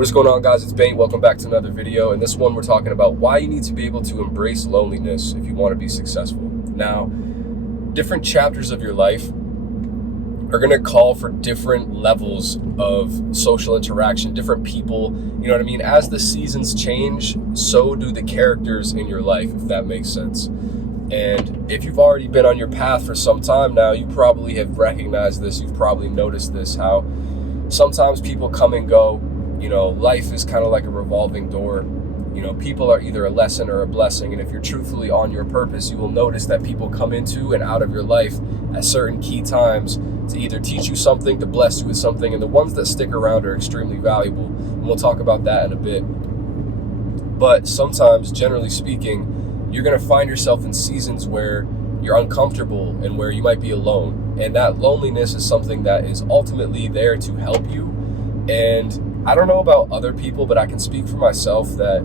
What is going on, guys? It's Bengt. Welcome back to another video. In this one, we're talking about why you need to be able to embrace loneliness if you want to be successful. Now, different chapters of your life are going to call for different levels of social interaction, different people, you know what I mean? As the seasons change, so do the characters in your life, if that makes sense. And if you've already been on your path for some time now, you probably have recognized this, you've probably noticed this, how sometimes people come and go. You know, life is kind of like a revolving door. You know, people are either a lesson or a blessing. And if you're truthfully on your purpose, you will notice that people come into and out of your life at certain key times to either teach you something, to bless you with something. And the ones that stick around are extremely valuable. And we'll talk about that in a bit. But sometimes, generally speaking, you're going to find yourself in seasons where you're uncomfortable and where you might be alone. And that loneliness is something that is ultimately there to help you. And I don't know about other people, but I can speak for myself that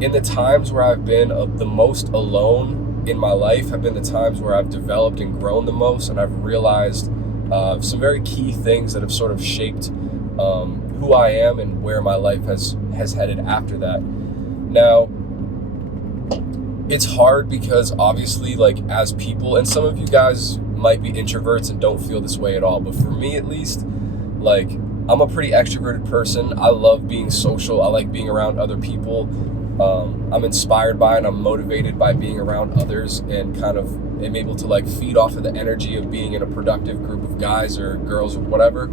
in the times where I've been the most alone in my life have been the times where I've developed and grown the most, and I've realized some very key things that have sort of shaped who I am and where my life has headed after that. Now, it's hard because obviously, like, as people, and some of you guys might be introverts and don't feel this way at all, but for me at least, like, I'm a pretty extroverted person. I love being social. I like being around other people. I'm inspired by and I'm motivated by being around others, and kind of am able to like feed off of the energy of being in a productive group of guys or girls or whatever.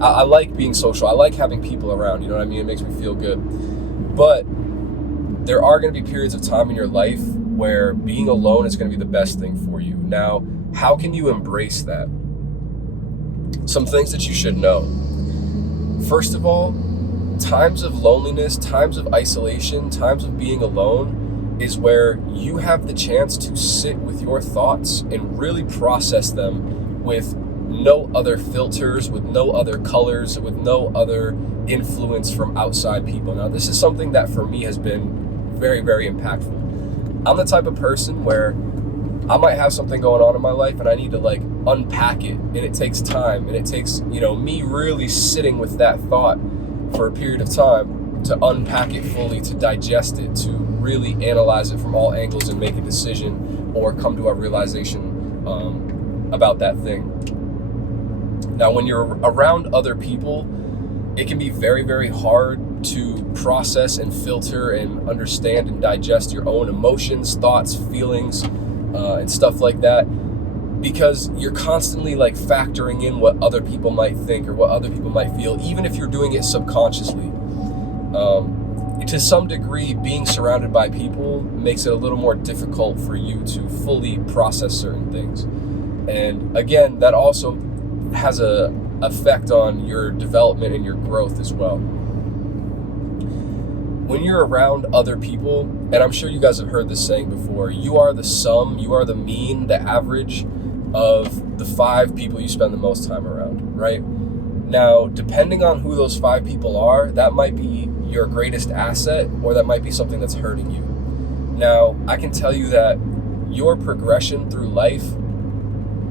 I like being social. I like having people around, you know what I mean? It makes me feel good. But there are going to be periods of time in your life where being alone is going to be the best thing for you. Now, how can you embrace that? Some things that you should know. First of all, times of loneliness, times of isolation, times of being alone is where you have the chance to sit with your thoughts and really process them with no other filters, with no other colors, with no other influence from outside people. Now, this is something that for me has been very, very impactful. I'm the type of person where I might have something going on in my life and I need to like unpack it, and it takes time, and it takes, you know, me really sitting with that thought for a period of time to unpack it fully, to digest it, to really analyze it from all angles and make a decision or come to a realization about that thing. Now, when you're around other people, it can be very, very hard to process and filter and understand and digest your own emotions, thoughts, feelings, and stuff like that, because you're constantly like factoring in what other people might think or what other people might feel, even if you're doing it subconsciously. To some degree, being surrounded by people makes it a little more difficult for you to fully process certain things. And again, that also has a effect on your development and your growth as well. When you're around other people, and I'm sure you guys have heard this saying before, you are the sum, you are the mean, the average of the 5 people you spend the most time around, right? Now, depending on who those 5 people are, that might be your greatest asset, or that might be something that's hurting you. Now, I can tell you that your progression through life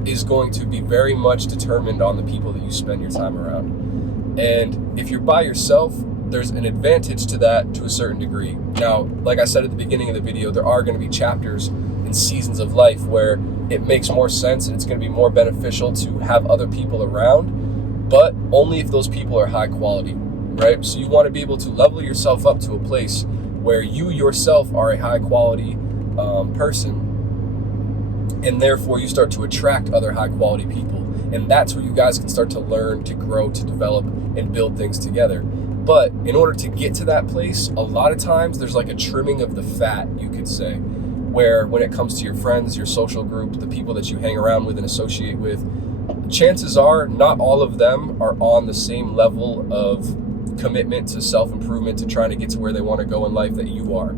is going to be very much determined on the people that you spend your time around. And if you're by yourself, there's an advantage to that to a certain degree. Now, like I said at the beginning of the video, there are going to be chapters and seasons of life where it makes more sense and it's going to be more beneficial to have other people around, but only if those people are high quality, right? So you want to be able to level yourself up to a place where you yourself are a high quality person, and therefore you start to attract other high quality people. And that's where you guys can start to learn, to grow, to develop, and build things together. But in order to get to that place, a lot of times there's like a trimming of the fat, you could say, where when it comes to your friends, your social group, the people that you hang around with and associate with, chances are not all of them are on the same level of commitment to self-improvement, to trying to get to where they want to go in life that you are.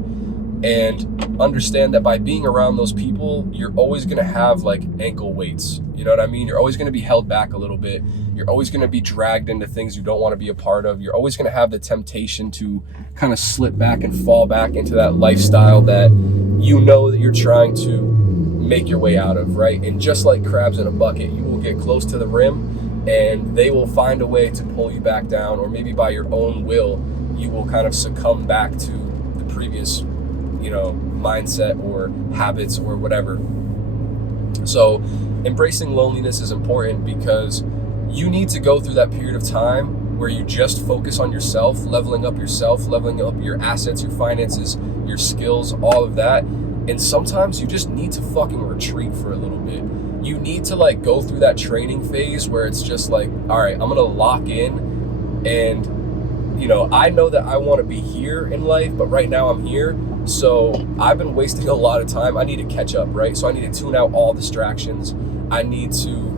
And understand that by being around those people, you're always going to have like ankle weights. You know what I mean? You're always going to be held back a little bit. You're always going to be dragged into things you don't want to be a part of. You're always going to have the temptation to kind of slip back and fall back into that lifestyle that you know that you're trying to make your way out of, right? And just like crabs in a bucket, you will get close to the rim and they will find a way to pull you back down, or maybe by your own will, you will kind of succumb back to the previous, mindset or habits or whatever. So embracing loneliness is important because you need to go through that period of time where you just focus on yourself, leveling up your assets, your finances, your skills, all of that. And sometimes you just need to fucking retreat for a little bit. You need to go through that training phase where it's just all right, I'm going to lock in, and I know that I want to be here in life, but right now I'm here. So I've been wasting a lot of time. I need to catch up, right? So I need to tune out all distractions. I need to,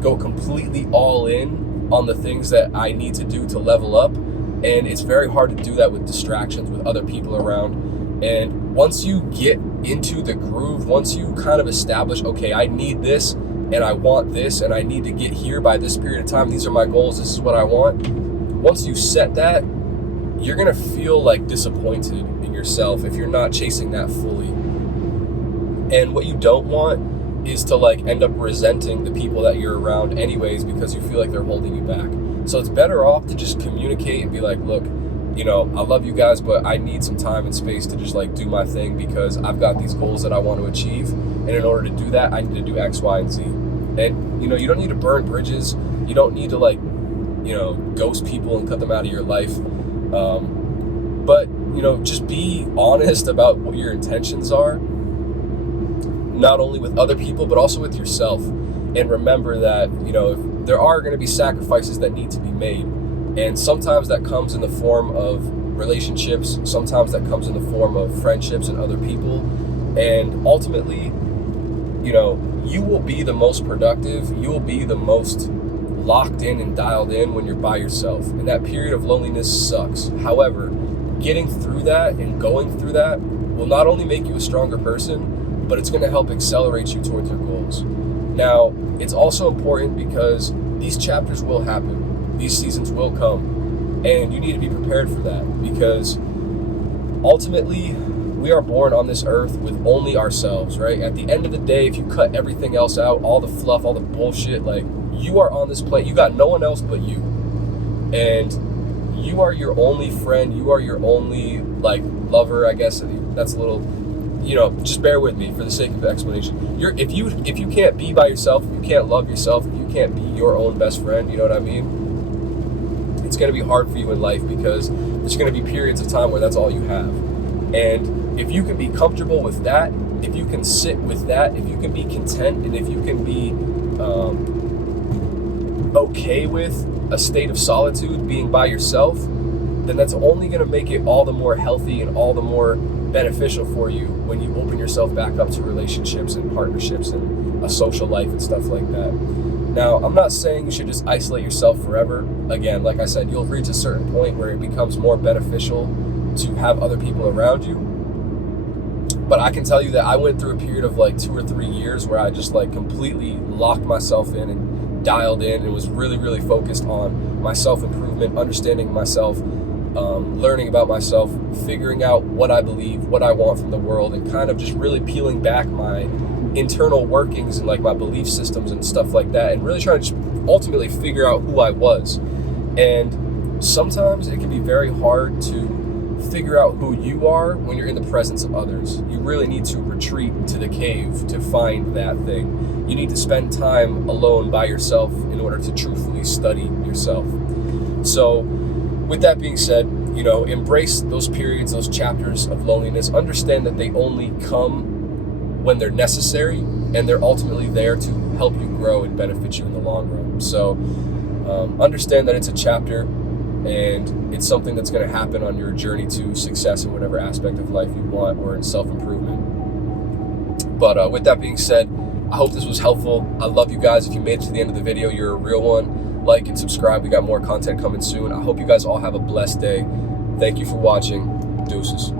go completely all in on the things that I need to do to level up. And it's very hard to do that with distractions, with other people around. And once you get into the groove, once you kind of establish, okay, I need this and I want this and I need to get here by this period of time. These are my goals. This is what I want. Once you set that, you're going to feel disappointed in yourself if you're not chasing that fully. And what you don't want is to end up resenting the people that you're around anyways because you feel like they're holding you back. So it's better off to just communicate and be like, look, I love you guys, but I need some time and space to just do my thing because I've got these goals that I want to achieve. And in order to do that, I need to do X, Y, and Z. And, you don't need to burn bridges. You don't need to ghost people and cut them out of your life. But, just be honest about what your intentions are, not only with other people, but also with yourself. And remember that, if there are going to be sacrifices that need to be made. And sometimes that comes in the form of relationships. Sometimes that comes in the form of friendships and other people. And ultimately, you will be the most productive. You will be the most locked in and dialed in when you're by yourself. And that period of loneliness sucks. However, getting through that and going through that will not only make you a stronger person, but it's going to help accelerate you towards your goals. Now, it's also important because these chapters will happen. These seasons will come. And you need to be prepared for that because ultimately, we are born on this earth with only ourselves, right? At the end of the day, if you cut everything else out, all the fluff, all the bullshit, you are on this planet. You got no one else but you. And you are your only friend. You are your only, lover, I guess. That's a little, just bear with me for the sake of the explanation. If you can't be by yourself, if you can't love yourself, if you can't be your own best friend, you know what I mean? It's going to be hard for you in life because there's going to be periods of time where that's all you have. And if you can be comfortable with that, if you can sit with that, if you can be content, and if you can be okay with a state of solitude, being by yourself, then that's only going to make it all the more healthy and all the more beneficial for you when you open yourself back up to relationships and partnerships and a social life and stuff like that. Now, I'm not saying you should just isolate yourself forever. Again, like I said, you'll reach a certain point where it becomes more beneficial to have other people around you. But I can tell you that I went through a period of 2 or 3 years where I just completely locked myself in and dialed in and was really, really focused on my self-improvement, understanding myself, learning about myself, figuring out what I believe, what I want from the world, and kind of just really peeling back my internal workings and my belief systems and stuff like that, and really trying to just ultimately figure out who I was. And sometimes it can be very hard to figure out who you are when you're in the presence of others. You really need to retreat to the cave to find that thing. You need to spend time alone by yourself in order to truthfully study yourself. So with that being said, embrace those periods, those chapters of loneliness. Understand that they only come when they're necessary, and they're ultimately there to help you grow and benefit you in the long run. So understand that it's a chapter, and it's something that's going to happen on your journey to success in whatever aspect of life you want, or in self-improvement. But with that being said, I hope this was helpful. I love you guys. If you made it to the end of the video, you're a real one. Like and subscribe. We got more content coming soon. I hope you guys all have a blessed day. Thank you for watching. Deuces.